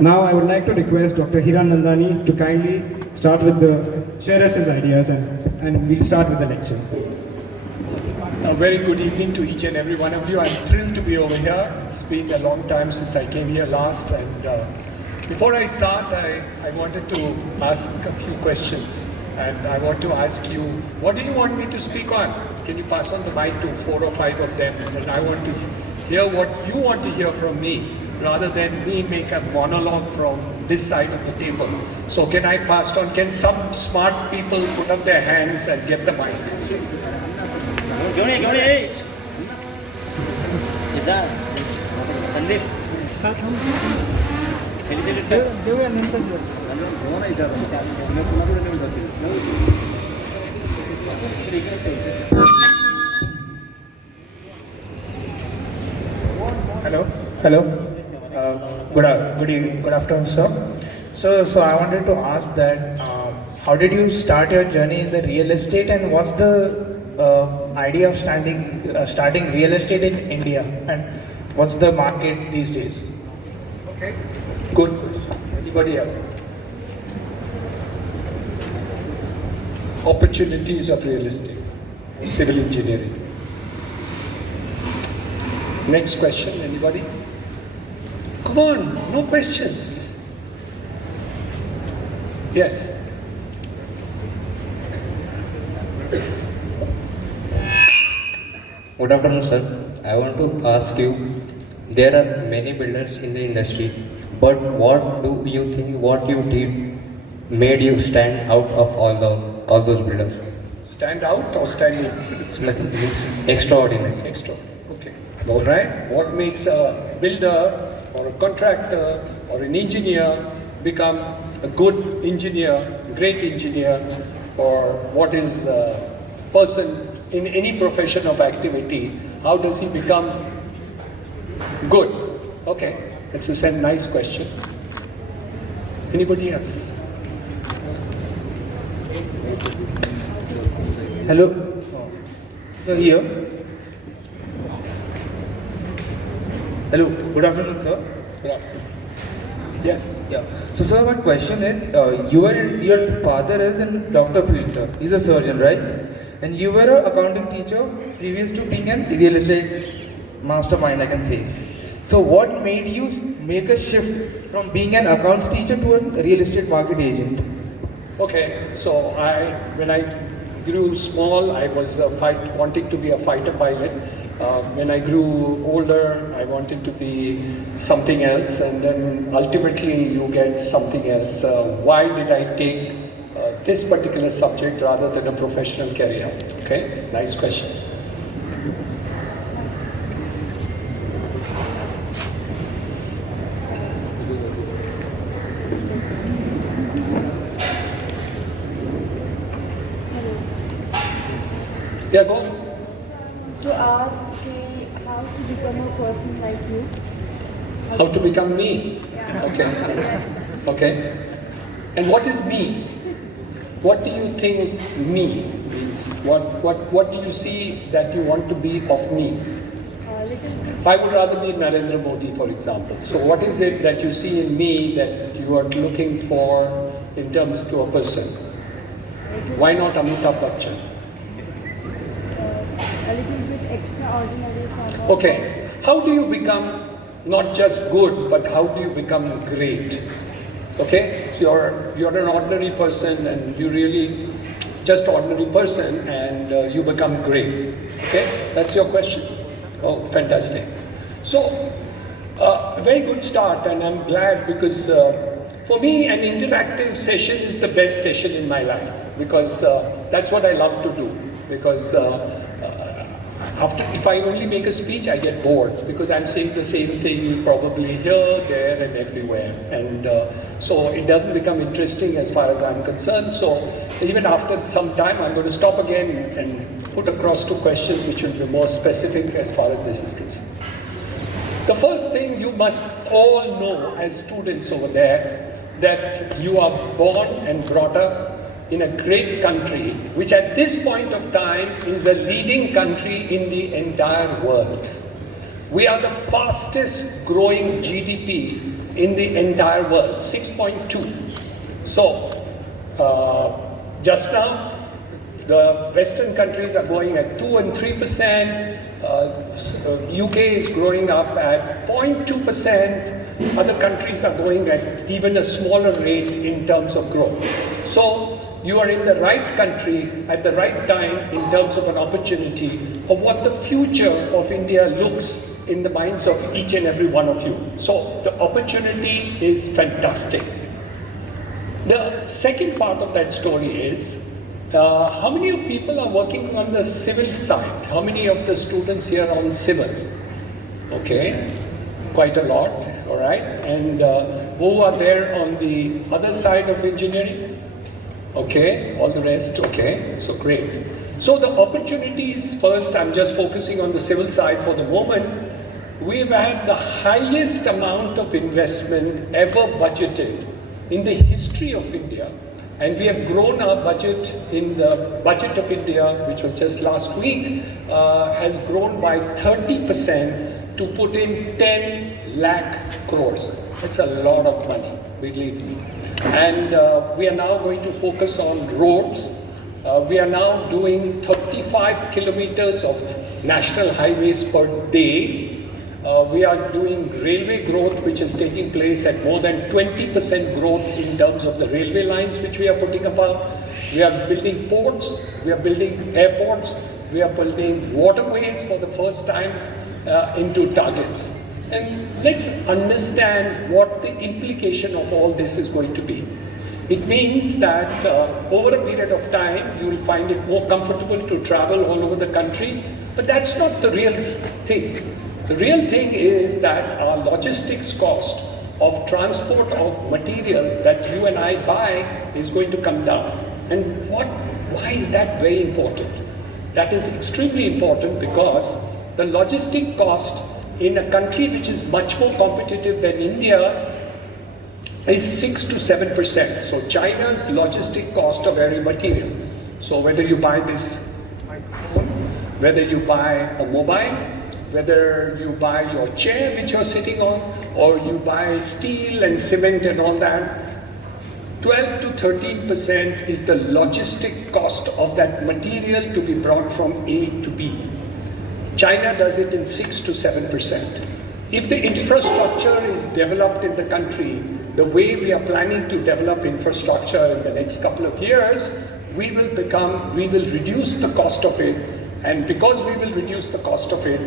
Now I would like to request Dr. Hiranandani to kindly start with share us his ideas and we'll start with the lecture. A very good evening to each and every one of you. I'm thrilled to be over here. It's been a long time since I came here last, and before I start, I wanted to ask a few questions. And I want to ask you, what do you want me to speak on? Can you pass on the mic to 4 or 5 of them? And I want to hear what you want to hear from me, rather than me make a monologue from this side of the table. So can I pass on? Can some smart people put up their hands and get the mic? Hello. Good afternoon, sir. So I wanted to ask that how did you start your journey in the real estate, and what's the idea of starting real estate in India, and what's the market these days? Okay, good question. Anybody else? Opportunities of real estate, civil engineering. Next question, anybody? Come on, no questions. Yes. Good afternoon, sir. I want to ask you, there are many builders in the industry, but what do you think, what you did made you stand out of all those builders? Stand out or stand in? It's extraordinary. Extra. Okay. All right. What makes a builder or a contractor or an engineer become a good engineer, great engineer, or what is the person in any profession of activity, how does he become good? Okay, it's a nice question. Anybody else? Hello. So here. Hello. Good afternoon, sir. Good afternoon. Yes. Yeah. So, sir, my question is, your father is in doctor field, sir. He's a surgeon, right? And you were an accounting teacher previous to being a real estate mastermind, I can say. So, what made you make a shift from being an accounts teacher to a real estate market agent? Okay. So when I grew small, I was wanting to be a fighter pilot. When I grew older, I wanted to be something else, and then ultimately you get something else. Why did I take this particular subject rather than a professional career? Okay, nice question. Yeah, go. To ask how to become a person like you. How to become me? Yeah. Okay. Okay. And what is me? What do you think me means? What do you see that you want to be of me? I would rather be Narendra Modi, for example. So what is it that you see in me that you are looking for in terms to a person? Why not Amitabh Bachchan? A little bit extraordinary from a... Okay. How do you become not just good, but how do you become great? Okay? You're an ordinary person, and you really just ordinary person, and you become great. Okay? That's your question. Oh, fantastic. So, a very good start, and I'm glad because for me, an interactive session is the best session in my life, because that's what I love to do. Because if I only make a speech, I get bored, because I'm saying the same thing probably here, there, and everywhere. And so it doesn't become interesting as far as I'm concerned. So even after some time, I'm going to stop again and put across 2 questions which will be more specific as far as this is concerned. The first thing you must all know as students over there, that you are born and brought up in a great country, which at this point of time is a leading country in the entire world. We are the fastest growing GDP in the entire world, 6.2. So, just now, the Western countries are going at 2 and 3%, UK is growing up at 0.2%, other countries are going at even a smaller rate in terms of growth. So, you are in the right country at the right time in terms of an opportunity of what the future of India looks in the minds of each and every one of you. So the opportunity is fantastic. The second part of that story is, how many of people are working on the civil side? How many of the students here are on civil? Okay, quite a lot, all right. And who are there on the other side of engineering? Okay, all the rest, okay, so great. So the opportunities, first I'm just focusing on the civil side for the moment. We've had the highest amount of investment ever budgeted in the history of India. And we have grown our budget in the budget of India, which was just last week, has grown by 30% to put in 10 lakh crores. That's a lot of money, believe me. And we are now going to focus on roads. We are now doing 35 kilometers of national highways per day. We are doing railway growth, which is taking place at more than 20% growth in terms of the railway lines which we are putting up. We are building ports, we are building airports, we are building waterways for the first time into targets. And let's understand what the implication of all this is going to be. It means that over a period of time, you will find it more comfortable to travel all over the country, but that's not the real thing. The real thing is that our logistics cost of transport of material that you and I buy is going to come down. And why is that very important? That is extremely important because the logistic cost in a country which is much more competitive than India is 6 to 7%. So China's logistic cost of every material. So whether you buy this microphone, whether you buy a mobile, whether you buy your chair which you're sitting on, or you buy steel and cement and all that, 12 to 13% is the logistic cost of that material to be brought from A to B. China does it in 6 to 7%. If the infrastructure is developed in the country the way we are planning to develop infrastructure in the next couple of years, we will reduce the cost of it. And because we will reduce the cost of it,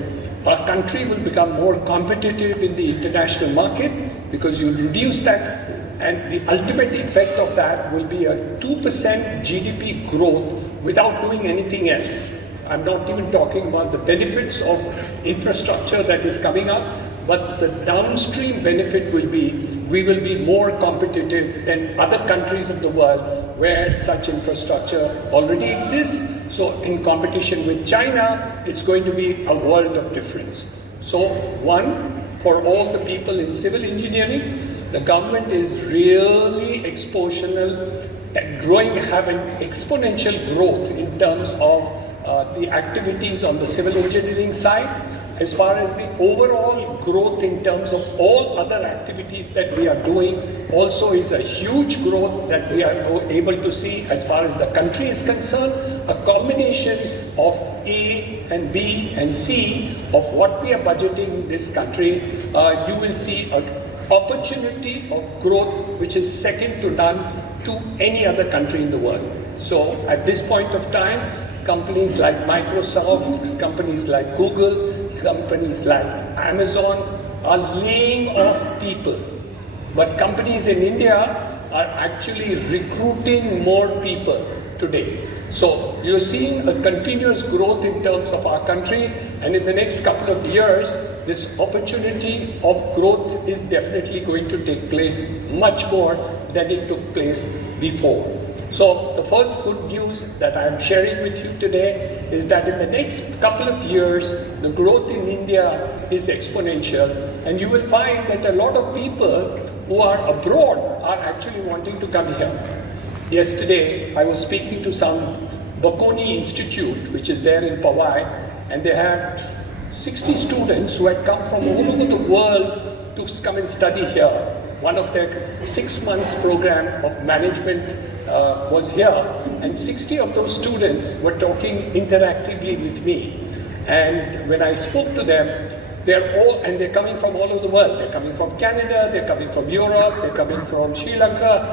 our country will become more competitive in the international market because you'll reduce that, and the ultimate effect of that will be a 2% GDP growth without doing anything else. I'm not even talking about the benefits of infrastructure that is coming up, but the downstream benefit will be, we will be more competitive than other countries of the world where such infrastructure already exists. So in competition with China, it's going to be a world of difference. So one, for all the people in civil engineering, the government is really exponential, having exponential growth in terms of the activities on the civil engineering side. As far as the overall growth in terms of all other activities that we are doing, also is a huge growth that we are able to see as far as the country is concerned. A combination of A and B and C of what we are budgeting in this country, you will see an opportunity of growth which is second to none to any other country in the world. So at this point of time, companies like Microsoft, companies like Google, companies like Amazon are laying off people. But companies in India are actually recruiting more people today. So you're seeing a continuous growth in terms of our country, and in the next couple of years, this opportunity of growth is definitely going to take place much more than it took place before. So the first good news that I'm sharing with you today is that in the next couple of years, the growth in India is exponential, and you will find that a lot of people who are abroad are actually wanting to come here. Yesterday, I was speaking to some Bocconi Institute, which is there in Powai, and they have 60 students who had come from all over the world to come and study here. One of their 6 months program of management was here, and 60 of those students were talking interactively with me. And when I spoke to them, they're coming from all over the world. They're coming from Canada, they're coming from Europe, they're coming from Sri Lanka.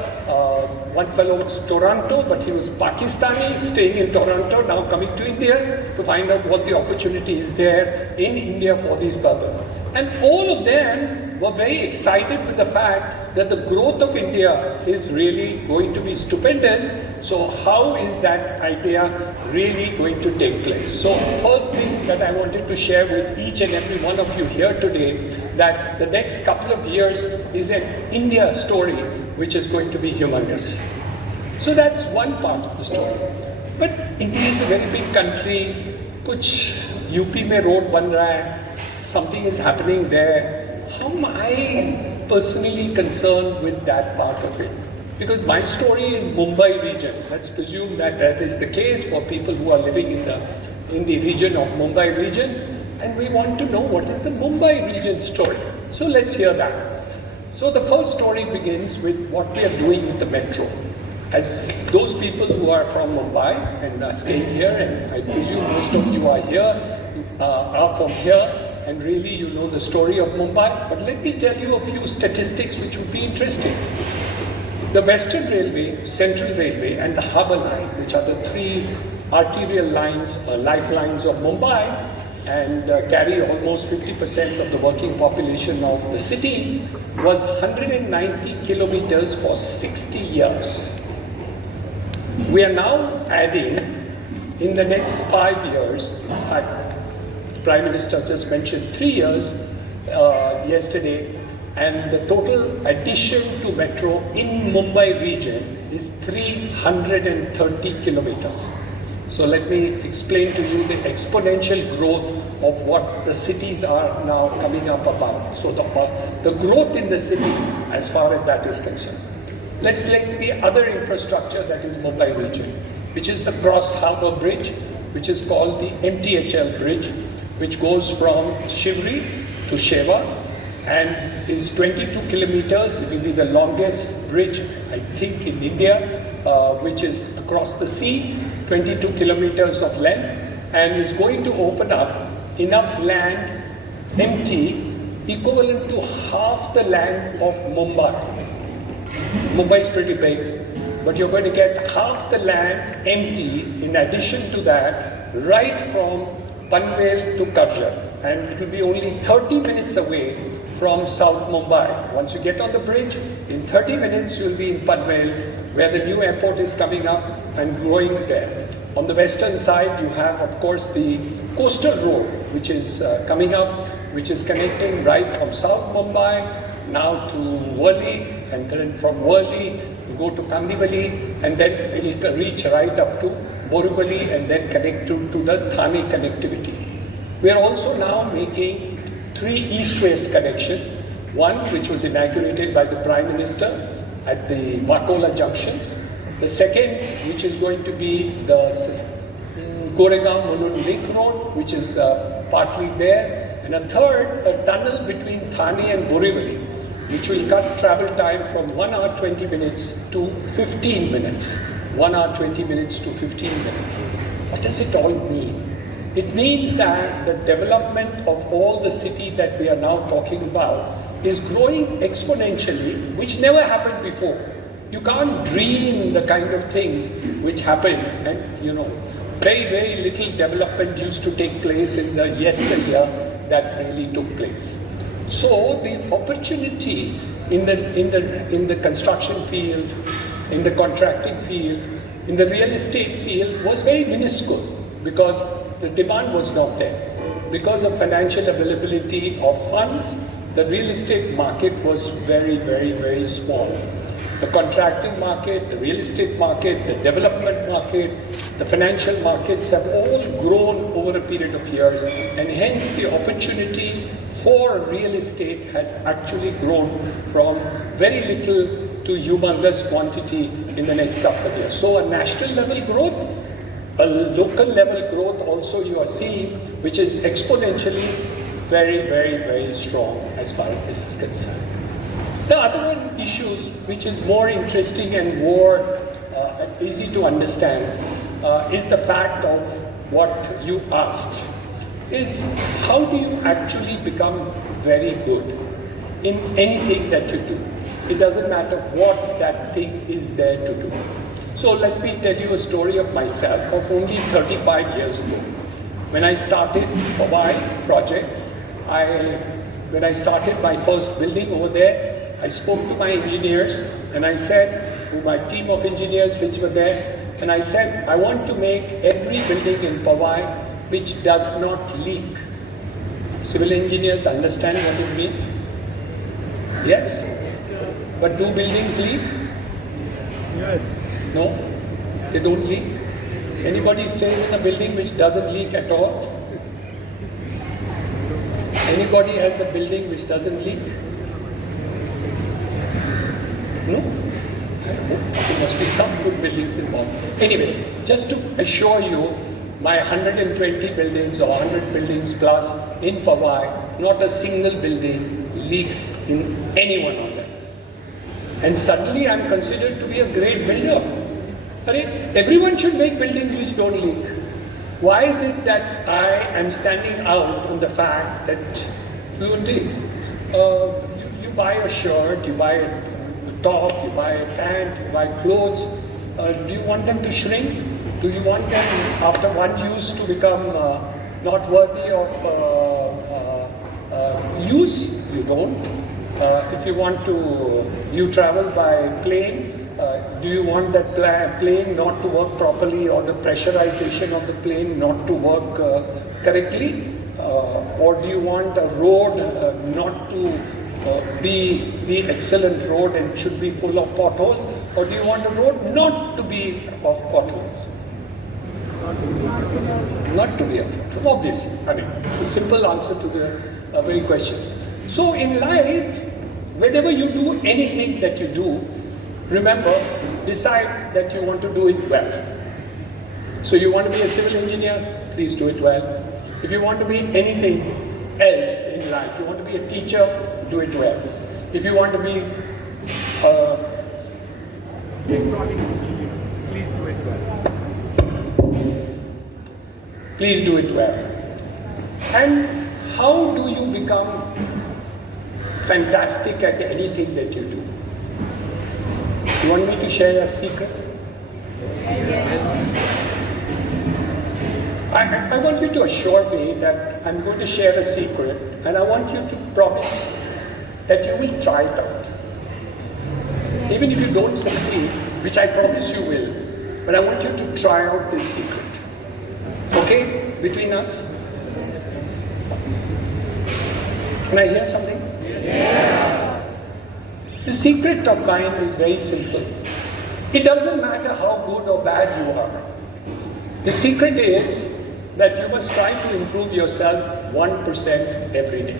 One fellow was Toronto, but he was Pakistani, staying in Toronto, now coming to India to find out what the opportunity is there in India for these purposes. And all of them were very excited with the fact that the growth of India is really going to be stupendous. So how is that idea really going to take place? So first thing that I wanted to share with each and every one of you here today, that the next couple of years is an India story which is going to be humongous. So that's one part of the story. But India is a very big country. Kuch UP mein road ban raha hai, something is happening there. How am I personally concerned with that part of it? Because my story is Mumbai region. Let's presume that that is the case for people who are living in the region of Mumbai region, and we want to know what is the Mumbai region story. So let's hear that. So the first story begins with what we are doing with the metro. As those people who are from Mumbai and are staying here, and I presume most of you are here, are from here, and really you know the story of Mumbai. But let me tell you a few statistics which would be interesting. The Western Railway, Central Railway, and the Harbour Line, which are the three arterial lines, lifelines of Mumbai, and carry almost 50% of the working population of the city, was 190 kilometers for 60 years. We are now adding, in the next 5 years, the Prime Minister just mentioned 3 years yesterday, and the total addition to metro in Mumbai region is 330 kilometers. So let me explain to you the exponential growth of what the cities are now coming up about. So the growth in the city as far as that is concerned. Let's take the other infrastructure that is Mumbai region, which is the Cross Harbour Bridge, which is called the MTHL Bridge, which goes from Shivri to Shewa and is 22 kilometers. It will be the longest bridge, I think, in India, which is across the sea, 22 kilometers of length, and is going to open up enough land empty equivalent to half the land of Mumbai. Mumbai is pretty big, but you're going to get half the land empty in addition to that, right from Panvel to Karjat, and it will be only 30 minutes away from South Mumbai. Once you get on the bridge, in 30 minutes you'll be in Panvel, where the new airport is coming up and growing there. On the western side, you have, of course, the coastal road, which is coming up, which is connecting right from South Mumbai now to Worli, and then from Worli you go to Kandivali, and then it will reach right up to Borivali and then connect to the Thane connectivity. We are also now making 3 east-west connections. One which was inaugurated by the Prime Minister at the Wakola junctions. The second, which is going to be the Goregaon Mulund Link Road, which is partly there. And a third, a tunnel between Thane and Borivali, which will cut travel time from 1 hour 20 minutes to 15 minutes. 1 hour 20 minutes to 15 minutes. What does it all mean? It means that the development of all the city that we are now talking about is growing exponentially, which never happened before. You can't dream the kind of things which happen, and very, very little development used to take place in the yesteryear that really took place. So the opportunity in the construction field, in the contracting field, in the real estate field was very minuscule because the demand was not there. Because of financial availability of funds, the real estate market was very, very, very small. The contracting market, the real estate market, the development market, the financial markets have all grown over a period of years, and hence the opportunity for real estate has actually grown from very little to humongous quantity in the next couple of years. So a national level growth, a local level growth also you are seeing, which is exponentially very, very, very strong. as far as this is concerned. The other one issues which is more interesting and more easy to understand is the fact of what you asked, is how do you actually become very good in anything that you do? It doesn't matter what that thing is there to do. So let me tell you a story of myself of only 35 years ago. When I started my project, when I started my first building over there, I spoke to my engineers and I said, to my team of engineers which were there, and I said, I want to make every building in Powai which does not leak. Civil engineers understand what it means? Yes? But do buildings leak? Yes. No? They don't leak? Anybody stays in a building which doesn't leak at all? Anybody has a building which doesn't leak? No? There must be some good buildings involved. Anyway, just to assure you, my 120 buildings or 100 buildings plus in Powai, not a single building leaks in any one of them. And suddenly I'm considered to be a great builder. Everyone should make buildings which don't leak. Why is it that I am standing out on the fact that you buy a shirt, you buy a top, you buy a pant, you buy clothes, do you want them to shrink? Do you want them after one use to become not worthy of use? You don't. If you want to, you travel by plane, do you want that plane not to work properly or the pressurization of the plane not to work correctly? Or do you want a road not to be the excellent road and should be full of potholes? Or do you want a road not to be of potholes? Not to be of potholes. Obviously. I mean, it's a simple answer to the very question. So in life, whenever you do anything that you do, remember, decide that you want to do it well. So you want to be a civil engineer, please do it well. If you want to be anything else in life, you want to be a teacher, do it well. If you want to be electronic engineer, please do it well. Please do it well. And how do you become fantastic at anything that you do? You want me to share a secret? I want you to assure me that I'm going to share a secret, and I want you to promise that you will try it out. Even if you don't succeed, which I promise you will, but I want you to try out this secret. Okay? Between us? Can I hear something? Yeah. The secret of mine is very simple. It doesn't matter how good or bad you are. The secret is that you must try to improve yourself 1% every day.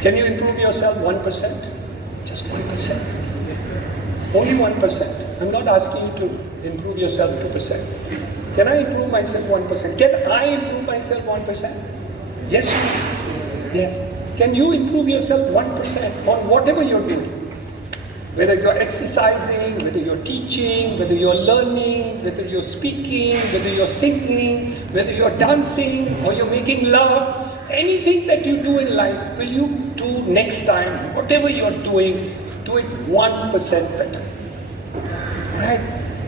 Can you improve yourself 1%? Just 1%. Only 1%. I'm not asking you to improve yourself 2%. Can I improve myself 1%? Can I improve myself 1%? Yes. Yes. Can you improve yourself 1% on whatever you're doing? Whether you're exercising, whether you're teaching, whether you're learning, whether you're speaking, whether you're singing, whether you're dancing or you're making love, anything that you do in life, will you do next time, whatever you're doing, do it 1% better. Right?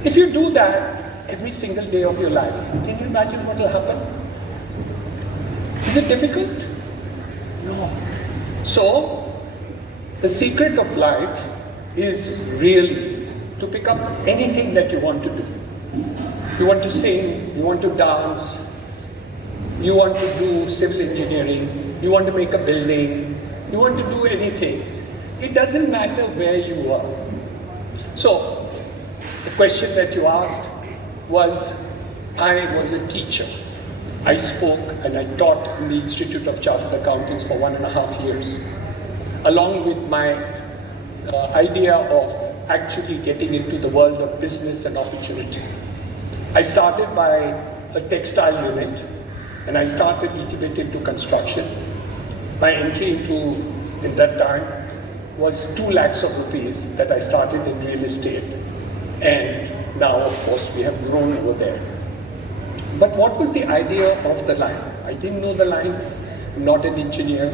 If you do that every single day of your life, can you imagine what will happen? Is it difficult? No. So, the secret of life is really to pick up anything that you want to do. You want to sing, you want to dance, you want to do civil engineering, you want to make a building, you want to do anything. It doesn't matter where you are. So, the question that you asked was, I was a teacher. I spoke and I taught in the Institute of Chartered Accountants for 1.5 years, along with my idea of actually getting into the world of business and opportunity. I started by a textile unit, and I started a little bit into construction. My entry into, in that time, was 2 lakhs of rupees that I started in real estate. And now, of course, we have grown over there. But what was the idea of the line? I didn't know the line, I'm not an engineer.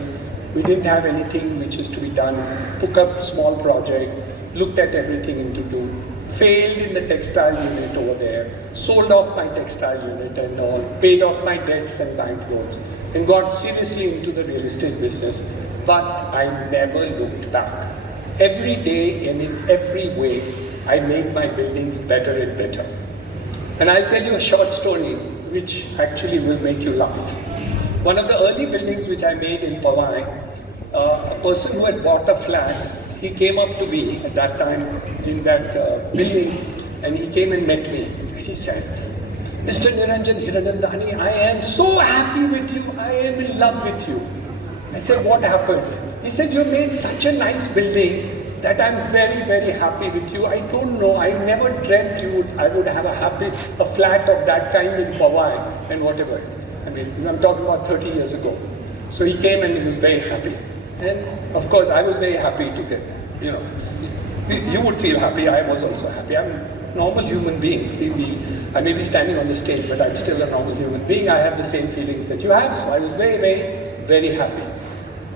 We didn't have anything which is to be done. Took up a small project, looked at everything into do, failed in the textile unit over there, sold off my textile unit and all, paid off my debts and bank loans, and got seriously into the real estate business. But I never looked back. Every day and in every way, I made my buildings better and better. And I'll tell you a short story which actually will make you laugh. One of the early buildings which I made in Powai, a person who had bought a flat, he came up to me at that time in that building, and he came and met me. He said, "Mr. Niranjan Hiranandani, I am so happy with you. I am in love with you." I said, "What happened?" He said, "You made such a nice building that I'm very, very happy with you. I don't know, I never dreamt I would have a flat of that kind in Powai and whatever." I mean, I'm talking about 30 years ago. So he came and he was very happy. And of course, I was very happy to get that. You know, you would feel happy, I was also happy. I'm a normal human being. I may be standing on the stage, but I'm still a normal human being. I have the same feelings that you have, so I was very, very, very happy.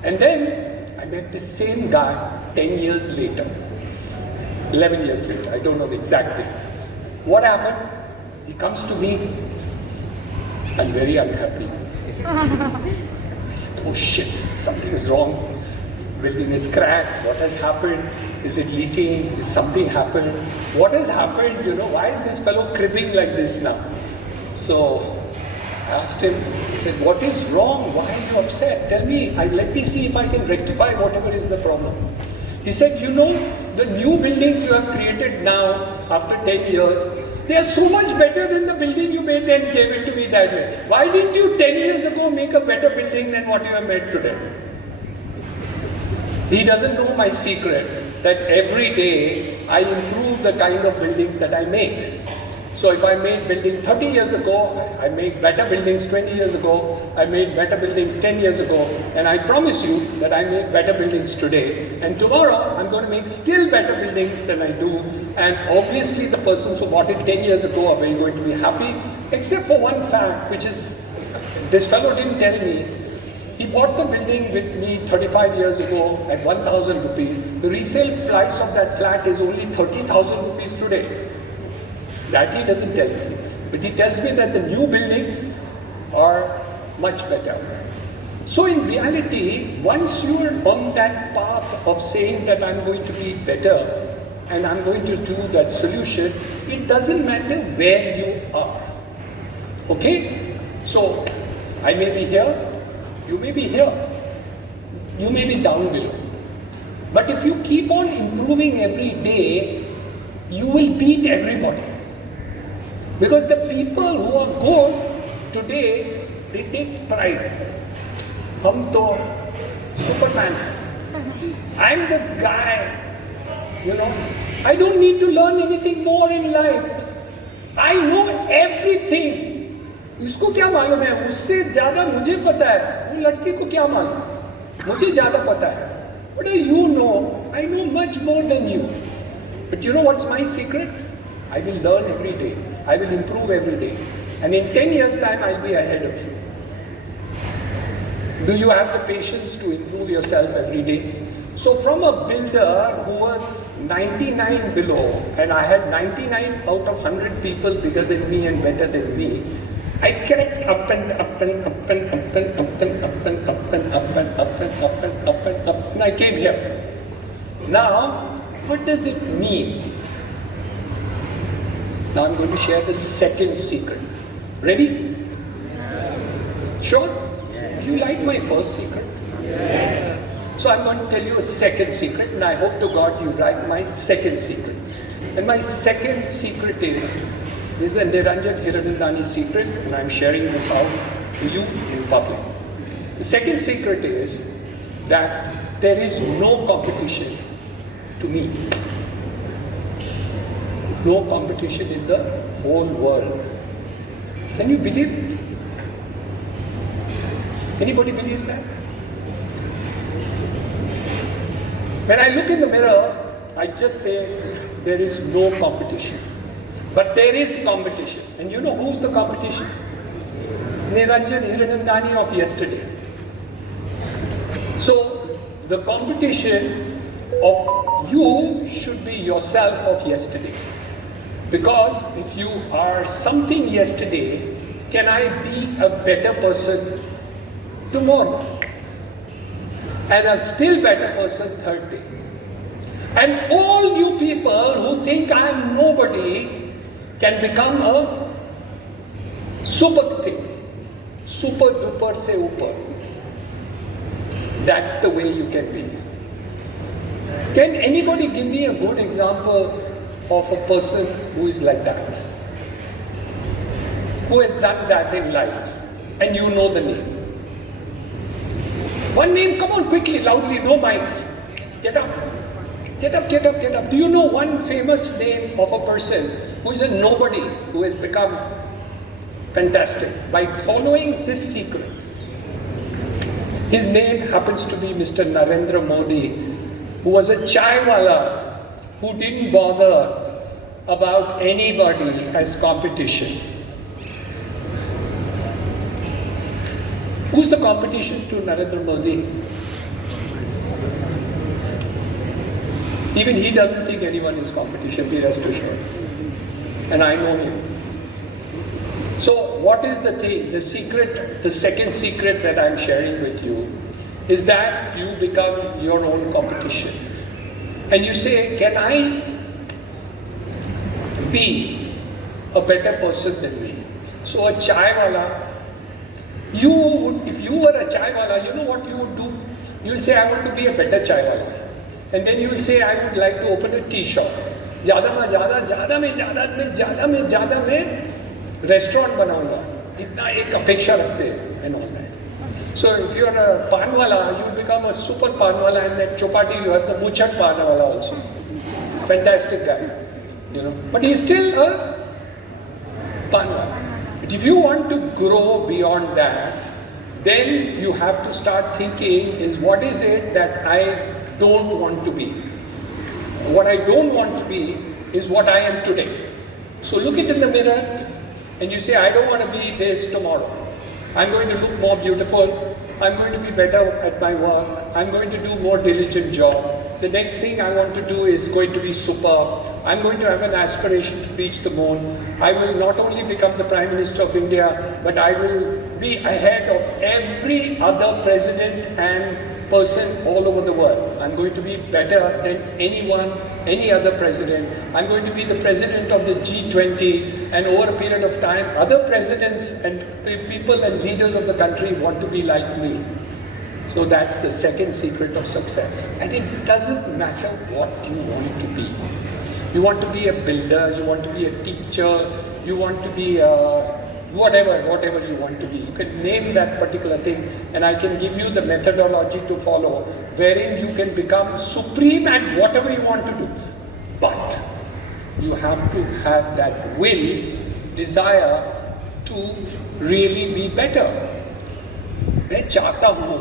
And then I met the same guy 10 years later, 11 years later, I don't know the exact date. What happened? He comes to me, I'm very unhappy. I said, "Oh shit, something is wrong. Building is cracked. What has happened? Is it leaking? Is something happened? What has happened? You know, why is this fellow cribbing like this now?" So I asked him, I said, "What is wrong? Why are you upset? Tell me, let me see if I can rectify whatever is the problem." He said, "You know, the new buildings you have created now, after 10 years, they are so much better than the building you made and gave it to me that way. Why didn't you 10 years ago make a better building than what you have made today?" He doesn't know my secret, that every day I improve the kind of buildings that I make. So if I made building 30 years ago, I make better buildings 20 years ago, I made better buildings 10 years ago, and I promise you that I make better buildings today. And tomorrow, I'm going to make still better buildings than I do. And obviously the persons who bought it 10 years ago are very going to be happy, except for one fact, which is, this fellow didn't tell me. He bought the building with me 35 years ago at 1,000 rupees. The resale price of that flat is only 30,000 rupees today. That he doesn't tell me. But he tells me that the new buildings are much better. So in reality, once you are on that path of saying that I'm going to be better and I'm going to do that solution, it doesn't matter where you are. Okay? So I may be here, you may be here, you may be down below. But if you keep on improving every day, you will beat everybody. Because the people who are good today, they take pride. Hum to Superman. I'm the guy, you know. I don't need to learn anything more in life. I know everything. इसको क्या मालूम है? उससे ज़्यादा मुझे पता है. वो लड़की को क्या मालूम? मुझे ज़्यादा पता है. What do you know? I know much more than you. But you know what's my secret? I will learn every day. I will improve every day. And in 10 years' time, I'll be ahead of you. Do you have the patience to improve yourself every day? So from a builder who was 99 below, and I had 99 out of 100 people bigger than me and better than me, I crept up and up and up and up and up and up and up and up and up and up and up and up, and I came here. Now, what does it mean? Now I'm going to share the second secret. Ready? Sure? Do you like my first secret? Yes. So I'm going to tell you a second secret, and I hope to God you like my second secret. And my second secret is a Niranjan Hiranandani secret, and I'm sharing this out to you in public. The second secret is that there is no competition to me. No competition in the whole world. Can you believe it? Anybody believes that? When I look in the mirror, I just say there is no competition. But there is competition. And you know who's the competition? Niranjan, Hiranandani of yesterday. So the competition of you should be yourself of yesterday. Because if you are something yesterday, can I be a better person tomorrow? And a still better person third day. And all you people who think I am nobody can become a super thing. Super duper se upar. That's the way you can be. Can anybody give me a good example of a person who is like that? Who has done that in life? And you know the name. One name, come on quickly, loudly, no mics. Get up. Get up, get up, get up. Do you know one famous name of a person who is a nobody who has become fantastic by following this secret? His name happens to be Mr. Narendra Modi, who was a chai wala who didn't bother about anybody as competition. Who's the competition to Narendra Modi? Even he doesn't think anyone is competition, be rest assured. And I know him. So what is the thing? The secret, the second secret that I'm sharing with you is that you become your own competition. And you say, can I be a better person than me? So a chai wala, if you were a chai wala, you know what you would do? You will say, I want to be a better chai wala. And then you will say, I would like to open a tea shop. ज़्यादा में restaurant बनाऊंगा. इतना एक अपेक्षा रखते हैं and all that. So if you are a pan wala, you become a super pan wala, and at Chopati you have the muchat pan wala also. Fantastic guy, you know. But he's still a pan wala. But if you want to grow beyond that, then you have to start thinking is what is it that I don't want to be. What I don't want to be is what I am today. So look it in the mirror and you say, I don't want to be this tomorrow. I'm going to look more beautiful. I'm going to be better at my work. I'm going to do more diligent job. The next thing I want to do is going to be superb. I'm going to have an aspiration to reach the moon. I will not only become the Prime Minister of India, but I will be ahead of every other president and person all over the world. I'm going to be better than anyone, any other president. I'm going to be the president of the G20, and over a period of time, other presidents and people and leaders of the country want to be like me. So that's the second secret of success. And it doesn't matter what you want to be. You want to be a builder, you want to be a teacher, you want to be whatever you want to be. You can name that particular thing, and I can give you the methodology to follow, wherein you can become supreme at whatever you want to do. But you have to have that will, desire to really be better. मैं चाहता हूँ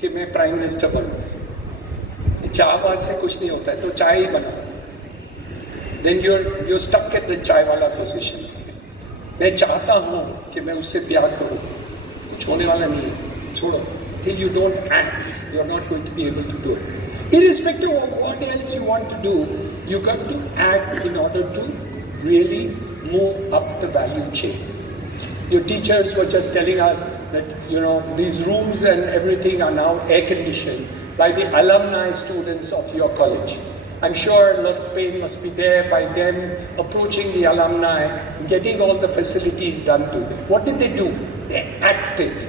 कि मैं prime minister बनूँ. चाहवाज से कुछ नहीं होता है, तो चाय ही बनाओ. Then you're stuck at the chai wala position. मैं चाहता हूँ कि मैं उससे प्यार करूँ, कुछ होने वाला नहीं है, छोड़ो. Till you don't act, you are not going to be able to do it. Irrespective of what else you want to do, you got to act in order to really move up the value chain. Your teachers were just telling us that, you know, these rooms and everything are now air conditioned by the alumni students of your college. I'm sure a lot of pain must be there by them approaching the alumni, getting all the facilities done to them. What did they do? They acted.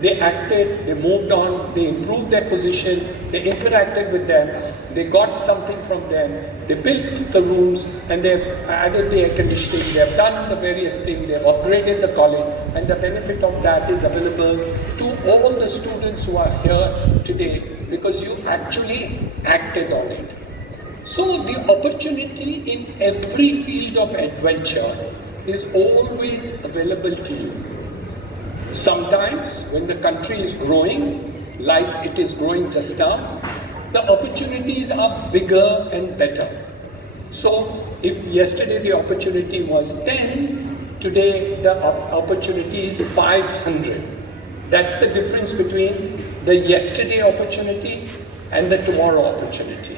They moved on, they improved their position, they interacted with them, they got something from them, they built the rooms, and they've added the air conditioning, they've done the various things, they've upgraded the college, and the benefit of that is available to all the students who are here today because you actually acted on it. So the opportunity in every field of adventure is always available to you. Sometimes when the country is growing, like it is growing just now, the opportunities are bigger and better. So if yesterday the opportunity was 10, today the opportunity is 500. That's the difference between the yesterday opportunity and the tomorrow opportunity.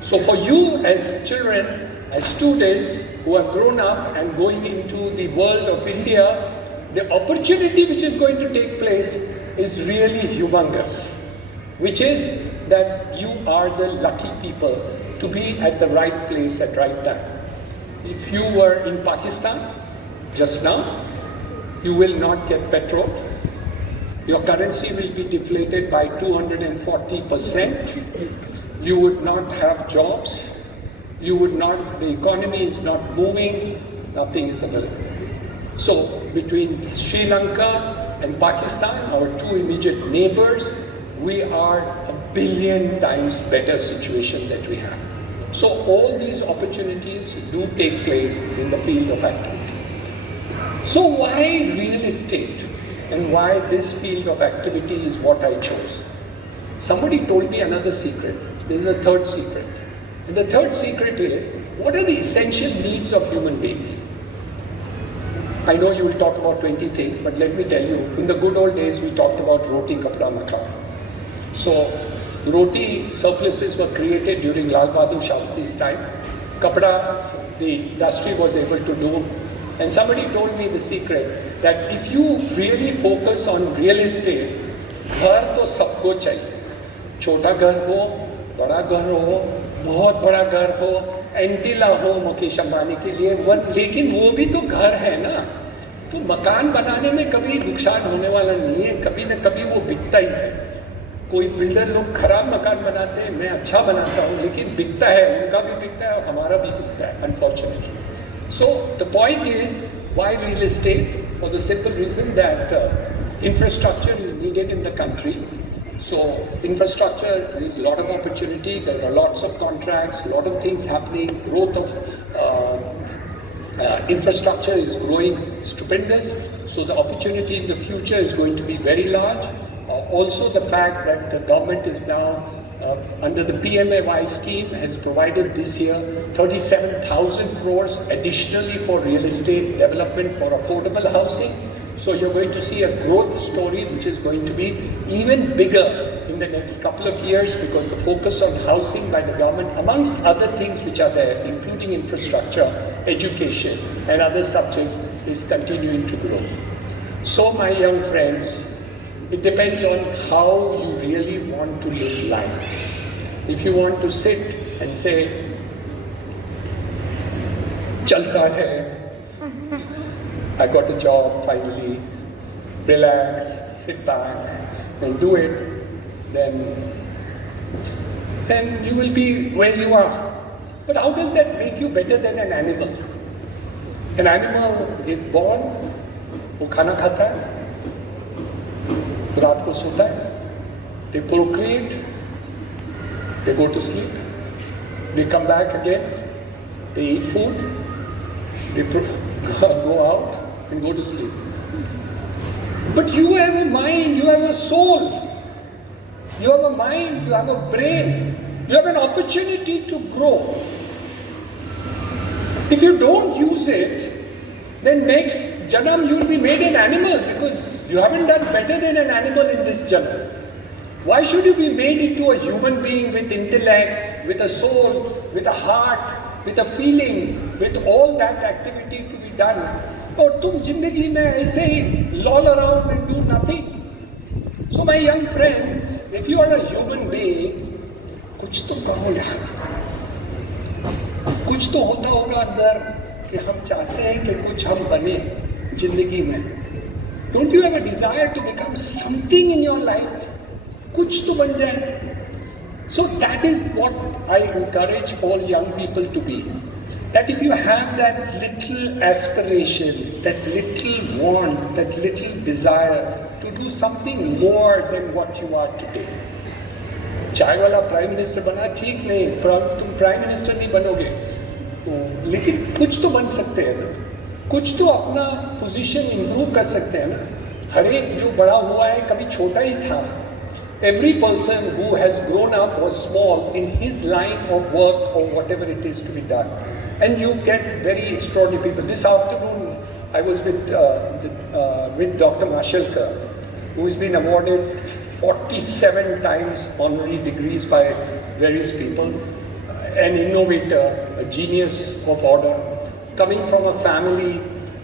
So for you as children, as students who have grown up and going into the world of India, the opportunity which is going to take place is really humongous, which is that you are the lucky people to be at the right place at right time. If you were in Pakistan just now, you will not get petrol. Your currency will be deflated by 240%. You would not have jobs. You would not, the economy is not moving, nothing is available. So between Sri Lanka and Pakistan, our two immediate neighbors, we are a billion times better situation that we have. So all these opportunities do take place in the field of activity. So why real estate and why this field of activity is what I chose? Somebody told me another secret. There is a third secret. And the third secret is, what are the essential needs of human beings? I know you will talk about 20 things, but let me tell you, in the good old days, we talked about roti, kapda, makan. So, roti surpluses were created during Lal Bahadur Shastri's time. Kapda, the industry was able to do. And somebody told me the secret that if you really focus on real estate, घर तो सबको चाहिए. छोटा घर हो, बड़ा घर हो, बहुत बड़ा घर हो, एंटीला हो मुकेश अंबानी के लिए, लेकिन वो भी तो घर है ना. तो मकान बनाने में कभी नुकसान होने वाला नहीं है, कभी न कभी वो बिकता ही है. कोई बिल्डर लोग खराब मकान बनाते हैं, मैं अच्छा बनाता हूँ, लेकिन बिकता है, उनका भी बिकता है और हमारा भी बिकता है, unfortunately. So the point is, why real estate? For the simple reason that infrastructure is needed in the country. So infrastructure, there is a lot of opportunity, there are lots of contracts, a lot of things happening, growth of infrastructure is growing stupendous. So the opportunity in the future is going to be very large. Also the fact that the government is now under the PMAY scheme has provided this year 37,000 crores additionally for real estate development for affordable housing. So you're going to see a growth story which is going to be even bigger in the next couple of years because the focus on housing by the government, amongst other things which are there, including infrastructure, education and other subjects, is continuing to grow. So my young friends, it depends on how you really want to live life. If you want to sit and say, "Chalta hai, I got a job finally, relax, sit back and do it," then you will be where you are. But how does that make you better than an animal? An animal is born, वो खाना खाता है, रात को सोता है, they procreate, they go to sleep, they come back again, they eat food, they go out and go to sleep. But you have a mind, you have a soul, you have a mind, you have a brain, you have an opportunity to grow. If you don't use it, then next janam you will be made an animal because you haven't done better than an animal in this janam. Why should you be made into a human being with intellect, with a soul, with a heart, with a feeling, with all that activity to be done? Or tum jindagi mein aise hi loll around and do nothing. So my young friends, if you are a human being, kuch to karo yaar. कुछ तो होता होगा अंदर कि हम चाहते हैं कि कुछ हम बने जिंदगी में. Don't you have a desire to become something in your life? कुछ तो बन जाए. So that is what I encourage all young people to be. That if you have that little aspiration, that little want, that little desire to do something more than what you are today. चाय वाला prime minister बना ठीक नहीं, तुम prime minister नहीं बनोगे, लेकिन कुछ तो बन सकते हैं ना, कुछ तो अपना पोजीशन इंप्रूव कर सकते हैं ना. हर एक जो बड़ा हुआ है कभी छोटा ही था, Every person who has grown up was small in his line of work or whatever it is to be done. And you get very extraordinary people. This afternoon, I was with Dr. Mashelkar, who has been awarded 47 times honorary degrees by various people, an innovator, a genius of order, coming from a family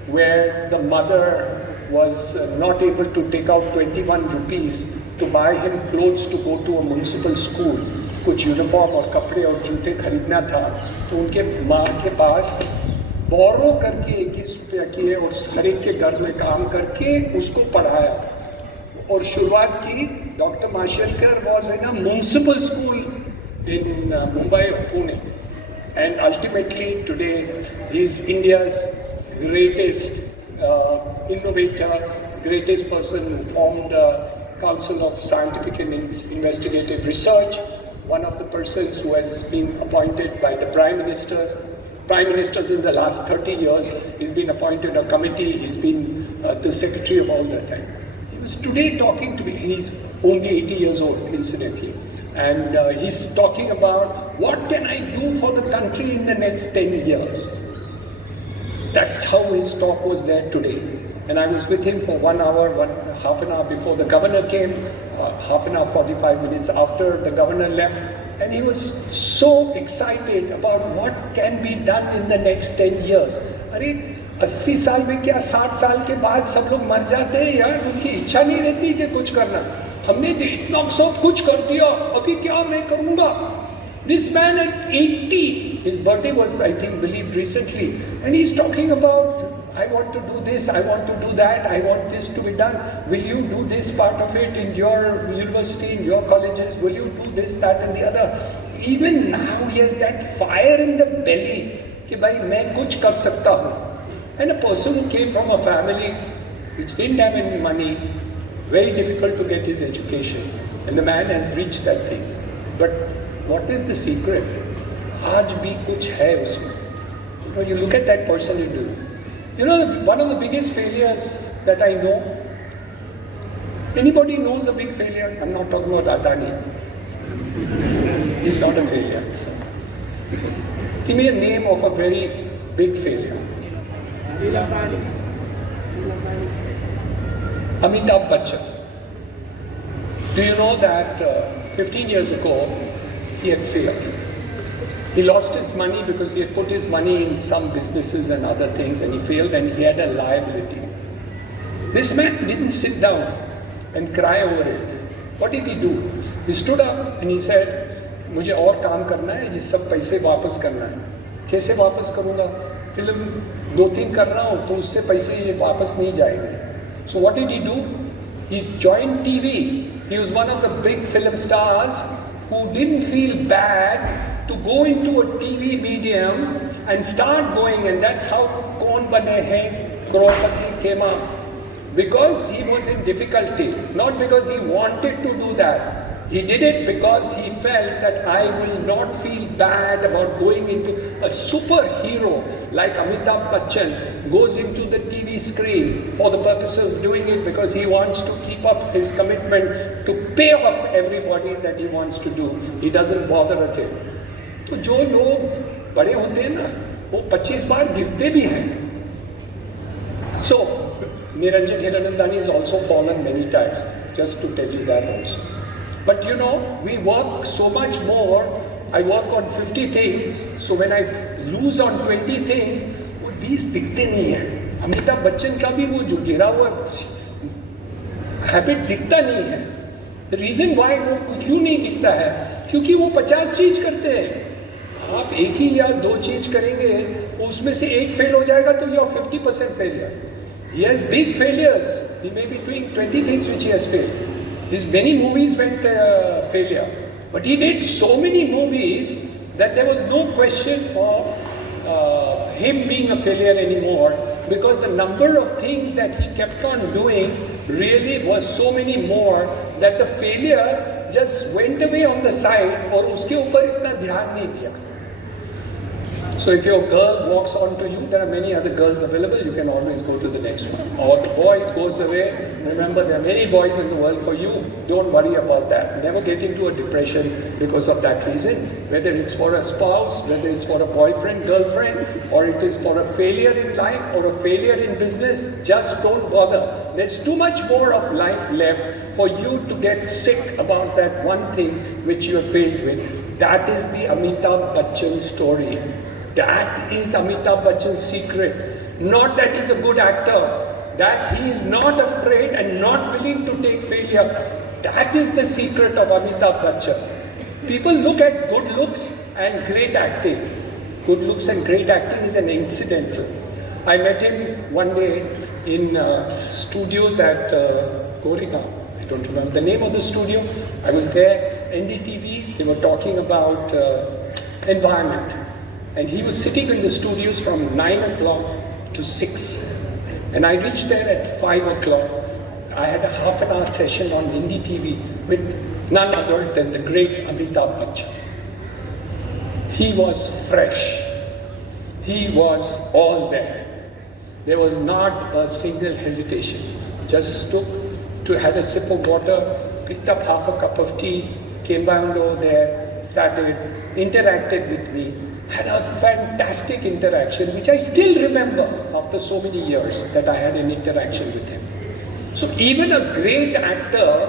where the mother was not able to take out 21 rupees to buy him clothes to go to a municipal school. कुछ uniform और कपड़े और जूते खरीदना था, तो उनके माँ के पास बोरो करके 21 रुपया किए और खरीद के घर में काम करके उसको पढ़ाया और शुरुआत की. Doctor Mashelkar was in a municipal school इन मुंबई और Pune, and ultimately today he is India's greatest innovator, greatest person who formed the Council of Scientific and Investigative Research, one of the persons who has been appointed by the Prime Ministers in the last 30 years. He's been appointed a committee, he's been the secretary of all that time. He was today talking to me, he's only 80 years old incidentally, and he's talking about what can I do for the country in the next 10 years. That's how his talk was there today. And I was with him for 1 hour, half an hour before the governor came, half an hour, 45 minutes after the governor left. And he was so excited about what can be done in the next 10 years. अरे 80 साल में क्या 60 साल के बाद सब लोग मर जाते हैं यार, उनकी इच्छा नहीं रहती कि कुछ करना. हमने तो इतना सब कुछ कर दिया, अभी क्या मैं करूँगा. This man at 80, his birthday was I think believed recently, and he's talking about I want to do this, I want to do that, I want this to be done. Will you do this part of it in your university, in your colleges? Will you do this, that and the other? Even now he has that fire in the belly कि भाई मैं कुछ कर सकता हूँ. And a person who came from a family which didn't have any money, very difficult to get his education, and the man has reached that thing. But what is the secret? आज भी कुछ है उसमें. You know, you look at that person, you do. You know, one of the biggest failures that I know, anybody knows a big failure? I'm not talking about Adani. He's not a failure. So. Give me a name of a very big failure. Amitabh Bachchan. Do you know that 15 years ago, he had failed? He lost his money because he had put his money in some businesses and other things, and he failed and he had a liability. This man didn't sit down and cry over it. What did he do? He stood up and he said, मुझे और काम करना है, ये सब पैसे वापस करना है. कैसे वापस करूँगा? फिल्म 2-3 कर रहा हूँ तो उससे पैसे ये वापस नहीं जाएंगे. So what did he do? He's joined TV. He was one of the big film stars who didn't feel bad to go into a TV medium and start going, and that's how Kaun Bane Hain Crorepati came up. Because he was in difficulty, not because he wanted to do that. He did it because he felt that I will not feel bad about going into a superhero like Amitabh Bachchan goes into the TV screen for the purpose of doing it because he wants to keep up his commitment to pay off everybody that he wants to do. He doesn't bother a thing. तो जो लोग बड़े होते हैं ना, वो 25 बार गिरते भी हैं. So, Niranjan Hiranandani has also fallen many times, just to tell you that also. But you know, we work so much more. I work on 50 things, so when I lose on 20 things, वो 20 दिखते नहीं हैं. अमिताभ बच्चन का भी वो जो गिरा हुआ हैबिट दिखता नहीं है. The reason why वो क्यों नहीं दिखता है? क्योंकि वो 50 चीज करते हैं. आप एक ही या 2 चीज करेंगे, उसमें से एक फेल हो जाएगा तो you are 50% failure. He has big failures. He may be doing 20 things which he has failed. His many movies went failure, but he did so many movies that there was no question of him being a failure anymore, because the number of things that he kept on doing really was so many more that the failure just went away on the side और उसके ऊपर इतना ध्यान नहीं दिया. So if your girl walks onto you, there are many other girls available, you can always go to the next one. Or the boy goes away, remember there are many boys in the world for you, don't worry about that. Never get into a depression because of that reason, whether it's for a spouse, whether it's for a boyfriend, girlfriend, or it is for a failure in life or a failure in business, just don't bother. There's too much more of life left for you to get sick about that one thing which you have failed with. That is the Amitabh Bachchan story. That is Amitabh Bachchan's secret. Not that he's a good actor, that he is not afraid and not willing to take failure. That is the secret of Amitabh Bachchan. People look at good looks and great acting. Good looks and great acting is an incidental. I met him one day in studios at Goregaon. I don't remember the name of the studio. I was there, NDTV, they were talking about environment. And he was sitting in the studios from 9 o'clock to 6. And I reached there at 5 o'clock. I had a half an hour session on Hindi TV with none other than the great Amitabh Bachchan. He was fresh. He was all there. There was not a single hesitation. Just had a sip of water, picked up half a cup of tea, came down over there, started, interacted with me, had a fantastic interaction, which I still remember after so many years that I had an interaction with him. So even a great actor,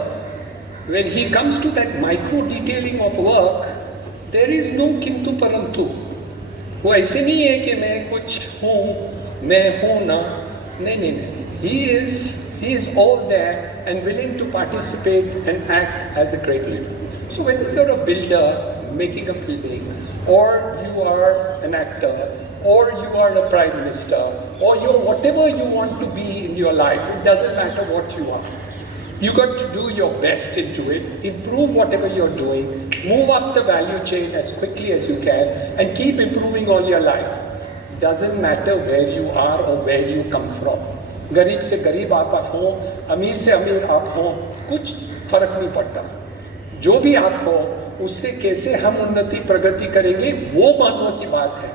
when he comes to that micro detailing of work, there is no kintu parantu. वो ऐसे नहीं है कि मैं कुछ हूँ, मैं हूँ ना, नहीं. He is all there and willing to participate and act as a great leader. So whether you're a builder making a building, or you are an actor, or you are a prime minister, or you're whatever you want to be in your life, it doesn't matter what you are. You got to do your best into it, improve whatever you're doing, move up the value chain as quickly as you can, and keep improving all your life. Doesn't matter where you are or where you come from. गरीब से गरीब आप हो, अमीर से अमीर आप हो, कुछ फर्क नहीं पड़ता. जो भी आप हो, उससे कैसे हम उन्नति प्रगति करेंगे वो महत्व की बात है.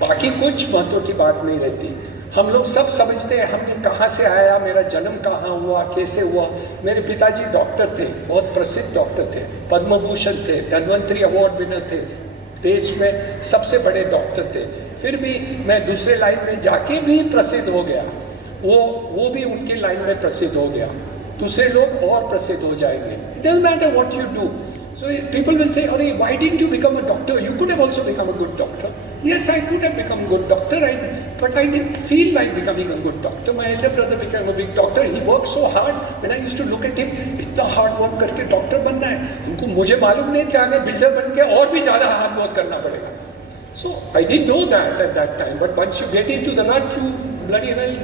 बाकी कुछ महत्व की बात नहीं रहती. हम लोग सब समझते हैं हमने कहाँ से आया, मेरा जन्म कहाँ हुआ, कैसे हुआ. मेरे पिताजी डॉक्टर थे, बहुत प्रसिद्ध डॉक्टर थे, पद्म भूषण थे, धन्वंतरी अवार्ड विनर थे, देश में सबसे बड़े डॉक्टर थे. फिर भी मैं दूसरे लाइन में जाके भी प्रसिद्ध हो गया. वो भी उनके लाइन में प्रसिद्ध हो गया. दूसरे लोग और प्रसिद्ध हो जाएंगे. It doesn't matter what you do. So people will say, "Arey, why didn't you become a doctor? You could have also become a good doctor." Yes, I could have become a good doctor, but I didn't feel like becoming a good doctor. My elder brother became a big doctor. He worked so hard. When I used to look at him, इतना hard work करके doctor बनना है. उनको मुझे मालूम नहीं था कि बिल्डर बन के और भी ज़्यादा hard work करना पड़ेगा. So I didn't know that at that time. But once you get into the rut, you bloody well,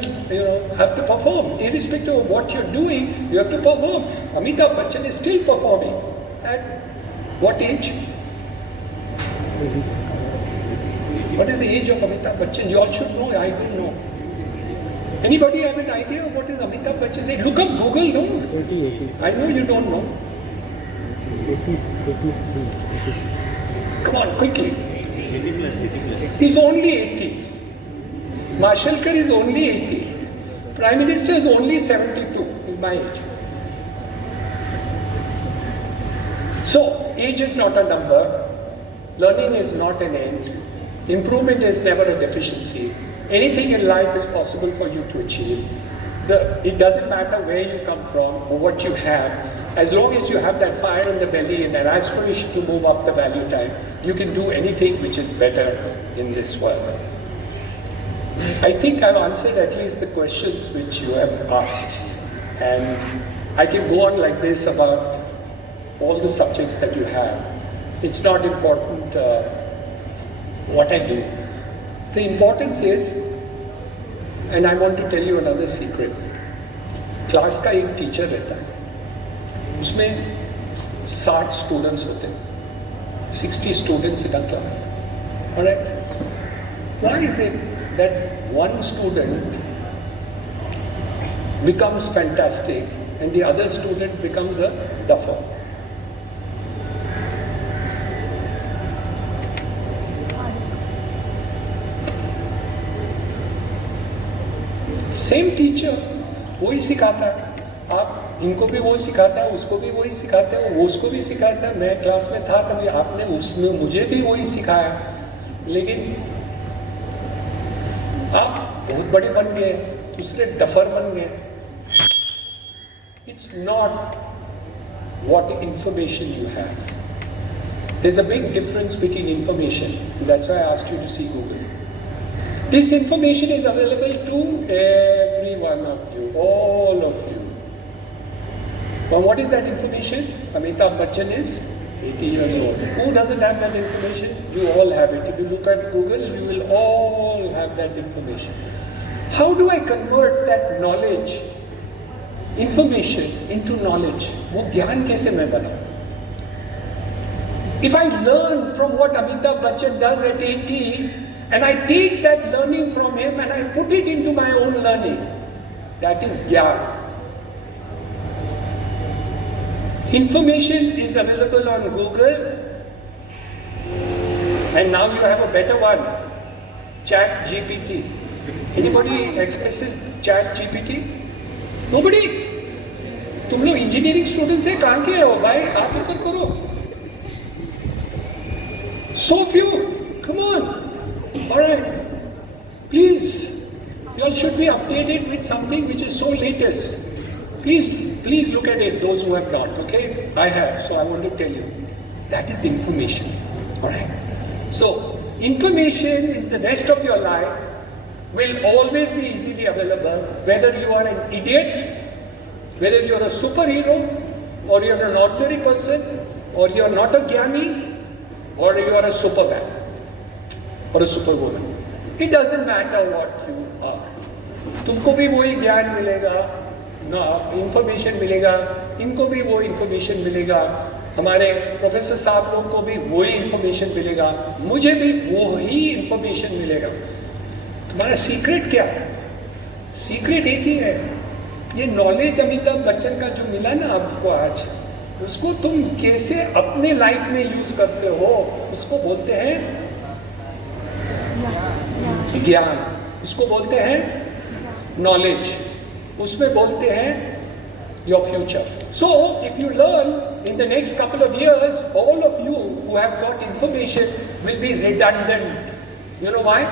have to perform. Irrespective of what you're doing, you have to perform. Amitabh Bachchan is still performing. At what age? What is the age of Amitabh Bachchan? You all should know. I didn't know. Anybody have an idea of what is Amitabh Bachchan? Say, look up Google, no? 80. I know you don't know. 83. Come on, quickly. 80 plus. He's only 80. Mashalkar is only 80. Prime Minister is only 72, is my age. So, age is not a number. Learning is not an end. Improvement is never a deficiency. Anything in life is possible for you to achieve. It doesn't matter where you come from or what you have. As long as you have that fire in the belly and an aspiration to move up the value time, you can do anything which is better in this world. I think I've answered at least the questions which you have asked. And I can go on like this about all the subjects that you have. It's not important what I do. The importance is, and I want to tell you another secret. Class का एक teacher रहता है, उसमें 60 students होते हैं, 60 students in a class. Alright? Why is it that one student becomes fantastic and the other student becomes a duffer? Same teacher वही सिखाता है, आप इनको भी वो सिखाता है, उसको भी वही सिखाते हैं, वो उसको भी सिखाता है। मैं क्लास में था तभी आपने उसने मुझे भी वही सिखाया, लेकिन आप बहुत बड़े बन गए, दूसरे डफर बन गए। It's not what information you have. There's a big difference between information. That's why I asked you to see Google. This information is available to every one of you, all of you. But what is that information? Amitabh Bachchan is 80 years old. Who doesn't have that information? You all have it. If you look at Google, you will all have that information. How do I convert that knowledge, information into knowledge? वो ज्ञान कैसे मैं बनाऊं? If I learn from what Amitabh Bachchan does at 80 and I take that learning from him and I put it into my own learning, that is jnana. Information is available on Google, and now you have a better one, Chat GPT. Anybody accesses Chat GPT? Nobody. तुम लोग engineering students हैं, कहाँ के हो भाई? हाथ ऊपर करो. So few. Come on. All right. Please, you all should be updated with something which is so latest. Please look at it. Those who have not. Okay, I have. So I want to tell you, that is information. All right. So information in the rest of your life will always be easily available, whether you are an idiot, whether you are a superhero, or you are an ordinary person, or you are not a jnani, or you are a superman, or a superwoman. It doesn't matter what you are. तुमको भी वही ज्ञान मिलेगा, ना information मिलेगा, इनको भी वो इंफॉर्मेशन मिलेगा, हमारे प्रोफेसर साहब लोग को भी वही इंफॉर्मेशन मिलेगा, मुझे भी वही इंफॉर्मेशन मिलेगा. तुम्हारा सीक्रेट क्या है? सीक्रेट एक ही है, ये नॉलेज अमिताभ बच्चन का जो मिला ना आपको आज, उसको तुम कैसे अपने लाइफ में यूज करते हो, उसको बोलते हैं ज्ञान, उसको बोलते हैं नॉलेज, उसमें बोलते हैं your future. So if you learn in the next couple of years, all of you who have got information will be redundant. You know why?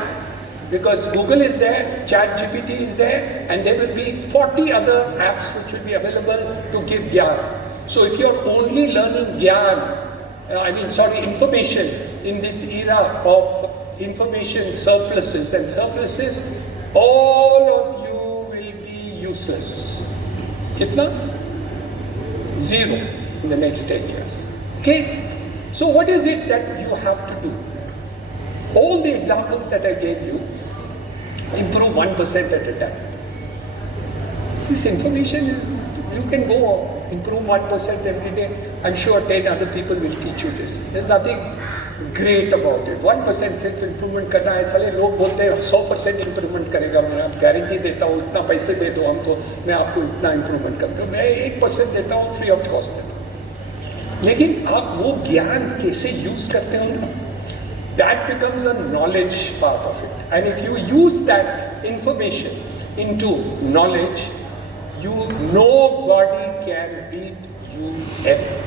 Because Google is there, Chat GPT is there, and there will be 40 other apps which will be available to give jnana. So if you're only learning information in this era of information surpluses and surpluses, all of you will be useless. Kitna? Zero in the next 10 years. Okay? So what is it that you have to do? All the examples that I gave you, improve 1% at a time. This information is, you can go improve 1% every day. I'm sure 10 other people will teach you this. There's nothing great about it. 1% self improvement करना है. साले लोग बोलते हैं 100% improvement करेगा, मैं guarantee देता हूँ, इतना पैसे दे दो हमको, मैं आपको इतना improvement करता हूँ. मैं 1% देता हूँ, free of cost देता हूँ. लेकिन आप वो ज्ञान कैसे यूज करते हो ना, that becomes a knowledge part of it. And if you use that information into knowledge, nobody can beat you ever.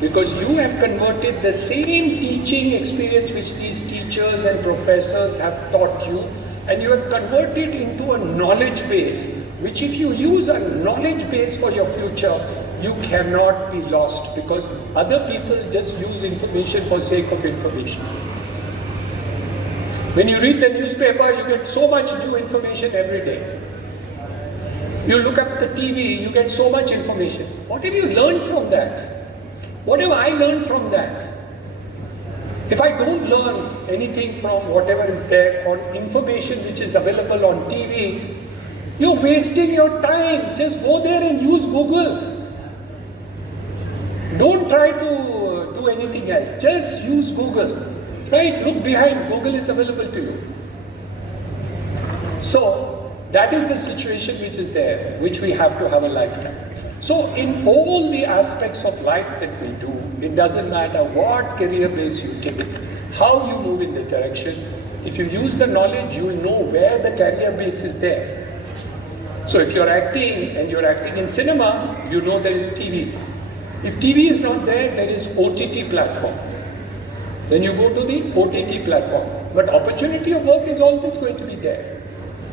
Because you have converted the same teaching experience which these teachers and professors have taught you, and you have converted into a knowledge base, which if you use a knowledge base for your future, you cannot be lost, because other people just use information for sake of information. When you read the newspaper, you get so much new information every day. You look up the TV, you get so much information. What have you learned from that? What have I learned from that? If I don't learn anything from whatever is there on information which is available on TV, you're wasting your time. Just go there and use Google. Don't try to do anything else. Just use Google. Right? Look behind. Google is available to you. So, that is the situation which is there, which we have to have a lifetime. So, in all the aspects of life that we do, it doesn't matter what career base you take, how you move in the direction. If you use the knowledge, you will know where the career base is there. So if you're acting and you're acting in cinema, you know there is TV. If TV is not there, there is OTT platform. Then you go to the OTT platform. But opportunity of work is always going to be there.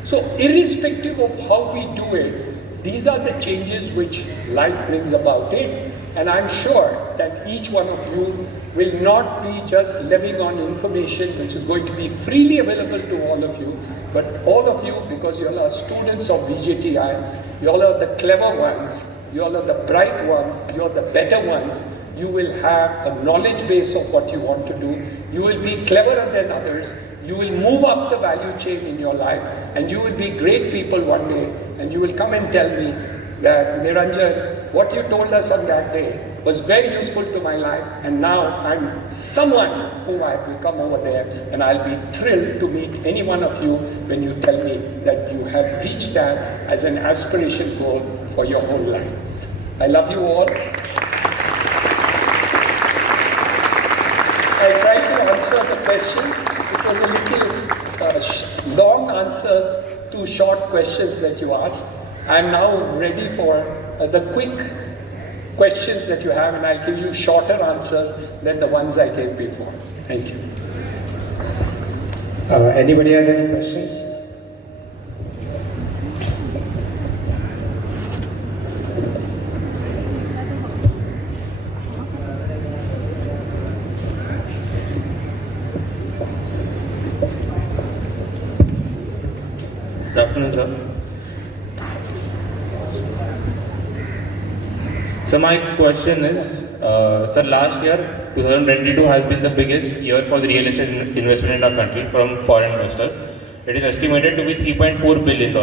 So irrespective of how we do it, these are the changes which life brings about it. And I'm sure that each one of you will not be just living on information which is going to be freely available to all of you, but all of you, because you all are students of VJTI, you all are the clever ones, you all are the bright ones, you are the better ones, you will have a knowledge base of what you want to do, you will be cleverer than others, you will move up the value chain in your life, and you will be great people one day, and you will come and tell me that, Niranjan, what you told us on that day was very useful to my life, and now I'm someone who I have become over there, and I'll be thrilled to meet any one of you when you tell me that you have reached that as an aspiration goal for your whole life. I love you all. I tried to answer the question. It was a little long answers to short questions that you asked. I'm now ready for the quick questions that you have, and I'll give you shorter answers than the ones I gave before. Thank you. Anybody has any questions? Good afternoon, sir. So my question is, sir, last year, 2022 has been the biggest year for the real estate investment in our country from foreign investors. It is estimated to be $3.4 billion.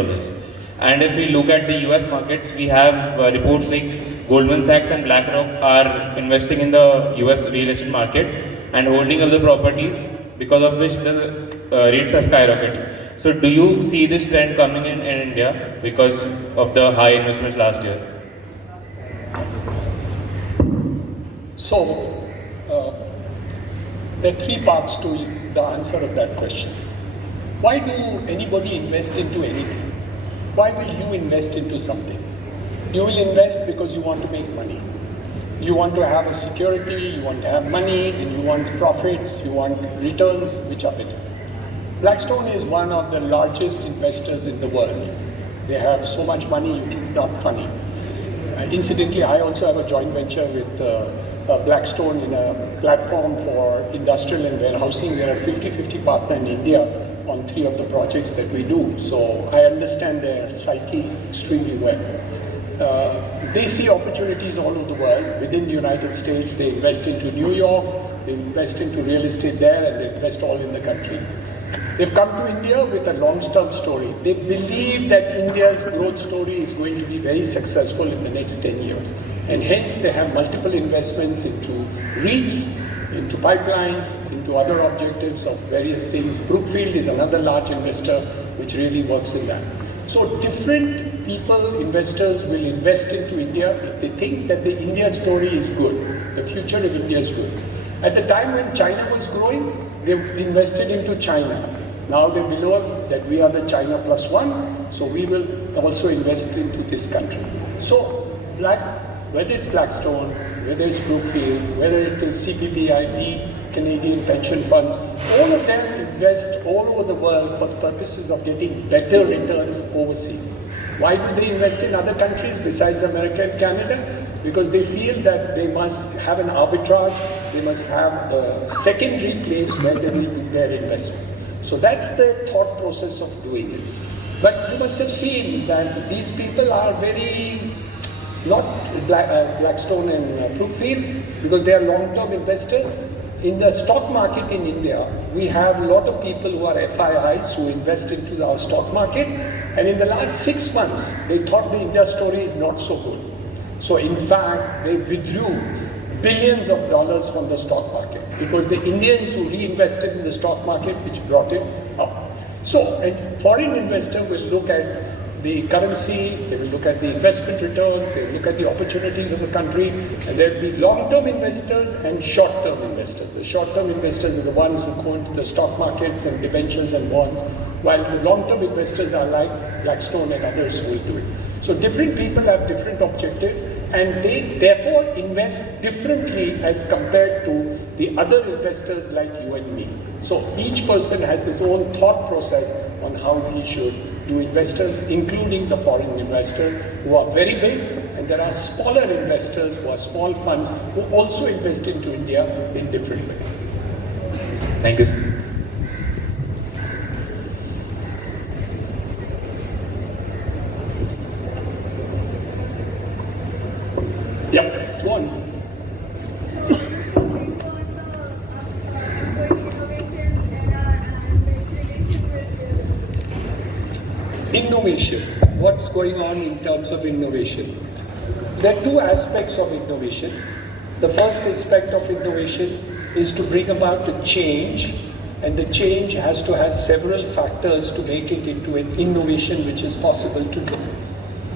And if we look at the US markets, we have reports like Goldman Sachs and BlackRock are investing in the US real estate market and holding of the properties, because of which the rates are skyrocketing. So do you see this trend coming in India because of the high investments last year? So, there are three parts to the answer of that question. Why do anybody invest into anything? Why will you invest into something? You will invest because you want to make money. You want to have a security, you want to have money, and you want profits, you want returns which are better. Blackstone is one of the largest investors in the world. They have so much money, it's not funny. Incidentally, I also have a joint venture with Blackstone in a platform for industrial and warehousing. We are a 50-50 partner in India on 3 of the projects that we do. So I understand their psyche extremely well. They see opportunities all over the world. Within the United States, they invest into New York, they invest into real estate there, and they invest all in the country. They've come to India with a long-term story. They believe that India's growth story is going to be very successful in the next 10 years. And hence they have multiple investments into REITs, into pipelines, into other objectives of various things. Brookfield is another large investor which really works in that. So different people, investors will invest into India if they think that the India story is good, the future of India is good. At the time when China was growing, they invested into China. Now they believe that we are the China plus one, so we will also invest into this country. So whether it's Blackstone, whether it's Brookfield, whether it is CPPIB, Canadian pension funds, all of them invest all over the world for the purposes of getting better returns overseas. Why do they invest in other countries besides America and Canada? Because they feel that they must have an arbitrage, they must have a secondary place where they will do their investment. So that's the thought process of doing it. But you must have seen that these people are very, not Blackstone and Brookfield, because they are long-term investors. In the stock market in India, we have a lot of people who are FIIs who invest into our stock market, and in the last 6 months, they thought the India story is not so good. So in fact, they withdrew billions of dollars from the stock market because the Indians who reinvested in the stock market, which brought it up. So a foreign investor will look at the currency, they will look at the investment returns, they will look at the opportunities of the country, and there will be long-term investors and short-term investors. The short-term investors are the ones who go into the stock markets and debentures and bonds. while the long-term investors are like Blackstone and others who will do it. So different people have different objectives, and they therefore invest differently as compared to the other investors like you and me. So each person has his own thought process on how he should do investors, including the foreign investors who are very big, and there are smaller investors who are small funds who also invest into India in different ways. Thank you. Yeah, go on. So, going on the ongoing innovation era and its relation with Innovation. What's going on in terms of innovation? There are two aspects of innovation. The first aspect of innovation is to bring about a change, and the change has to have several factors to make it into an innovation which is possible to do.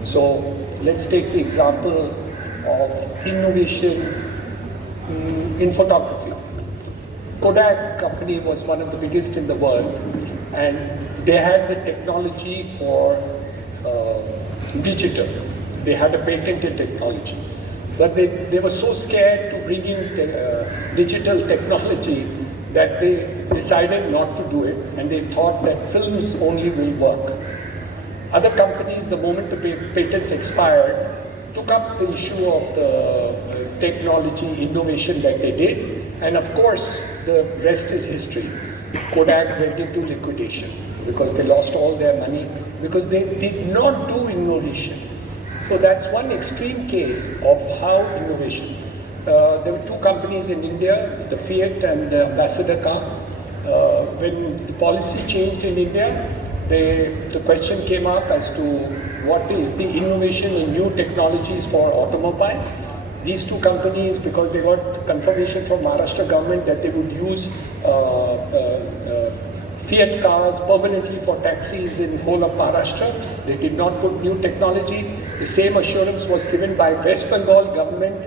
So let's take the example of innovation in photography. Kodak company was one of the biggest in the world, and they had the technology for digital. They had a patented technology. But they were so scared to bring in digital technology that they decided not to do it, and they thought that films only will work. Other companies, the moment the patents expired, took up the issue of the technology innovation that they did, and of course the rest is history. Kodak went into liquidation because they lost all their money because they did not do innovation. So that's one extreme case of how innovation. There were two companies in India, the Fiat and the Ambassador car. When the policy changed in India, the question came up as to what is the innovation in new technologies for automobiles. These two companies, because they got confirmation from Maharashtra government that they would use Fiat cars permanently for taxis in whole of Maharashtra, they did not put new technology. The same assurance was given by West Bengal government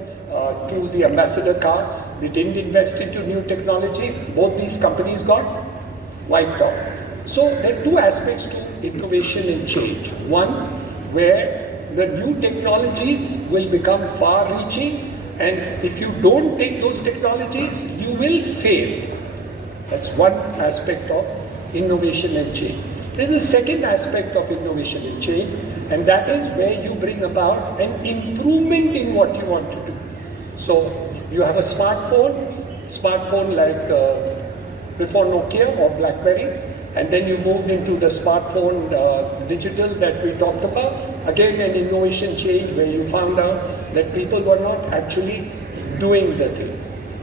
to the Ambassador car. They didn't invest into new technology. Both these companies got wiped out. So there are two aspects to innovation and change. One, where the new technologies will become far-reaching, and if you don't take those technologies, you will fail. That's one aspect of innovation and change. There's a second aspect of innovation and change, and that is where you bring about an improvement in what you want to do. So you have a smartphone like before Nokia or BlackBerry, and then you moved into the smartphone digital that we talked about. Again, an innovation change where you found out that people were not actually doing the thing.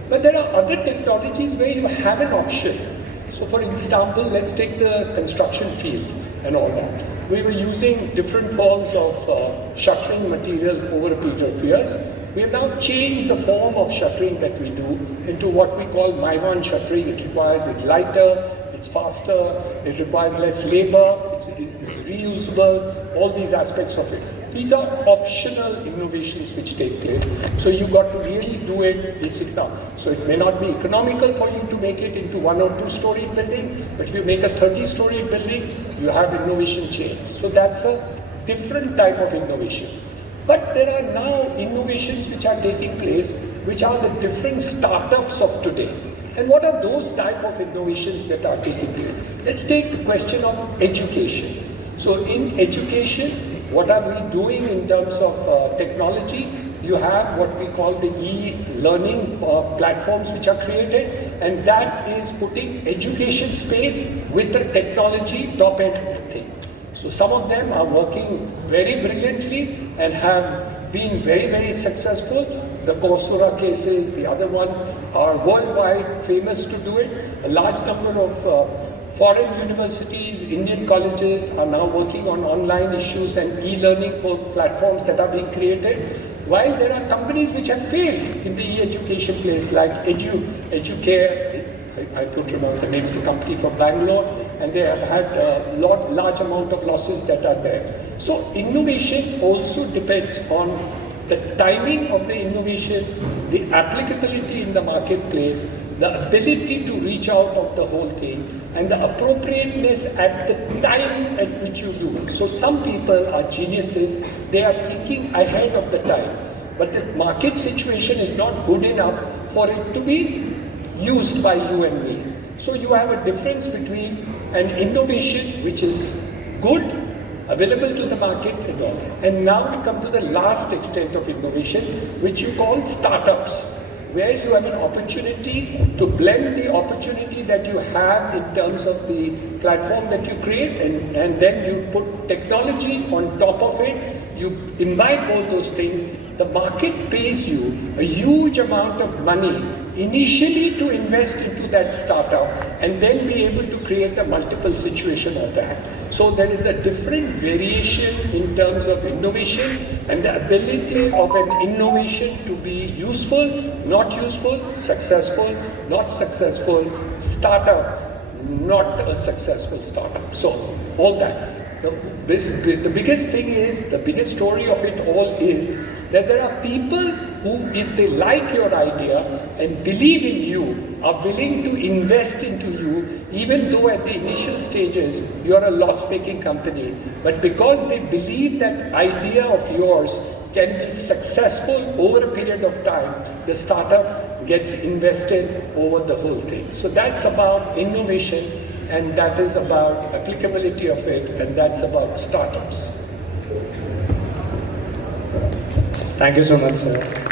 But there are other technologies where you have an option. So for example, let's take the construction field and all that. We were using different forms of shuttering material over a period of years. We have now changed the form of shuttering that we do into what we call Myron shuttering. It requires it lighter, it's faster, it requires less labor, it's reusable, all these aspects of it. These are optional innovations which take place. So you got to really do it basic now. So it may not be economical for you to make it into 1 or 2 story building, but if you make a 30-story building, you have innovation change. So that's a different type of innovation. But there are now innovations which are taking place, which are the different startups of today. And what are those type of innovations that are taking place? Let's take the question of education. So in education, what are we doing in terms of technology? You have what we call the e-learning platforms which are created, and that is putting education space with the technology top-end thing. So some of them are working very brilliantly and have been very, very successful. The Coursera cases, the other ones are worldwide famous to do it. A large number of foreign universities, Indian colleges are now working on online issues and e-learning platforms that are being created. While there are companies which have failed in the e-education place like Educare, I don't remember the name of the company from Bangalore, and they have had a large amount of losses that are there. So innovation also depends on the timing of the innovation, the applicability in the marketplace, the ability to reach out of the whole thing, and the appropriateness at the time at which you do it. So some people are geniuses, they are thinking ahead of the time, but the market situation is not good enough for it to be used by you and me. So you have a difference between an innovation which is good, available to the market and all. And now we come to the last extent of innovation, which you call startups, where you have an opportunity to blend the opportunity that you have in terms of the platform that you create, and then you put technology on top of it, you imbibe both those things. The market pays you a huge amount of money initially to invest into that startup and then be able to create a multiple situation of that. So there is a different variation in terms of innovation and the ability of an innovation to be useful, not useful, successful, not successful, startup, not a successful startup. So all that. The biggest thing is, the biggest story of it all is that there are people who, if they like your idea and believe in you, are willing to invest into you, even though at the initial stages you're a loss-making company. But because they believe that idea of yours can be successful over a period of time, the startup gets invested over the whole thing. So that's about innovation, and that is about applicability of it, and that's about startups. Thank you so much, sir.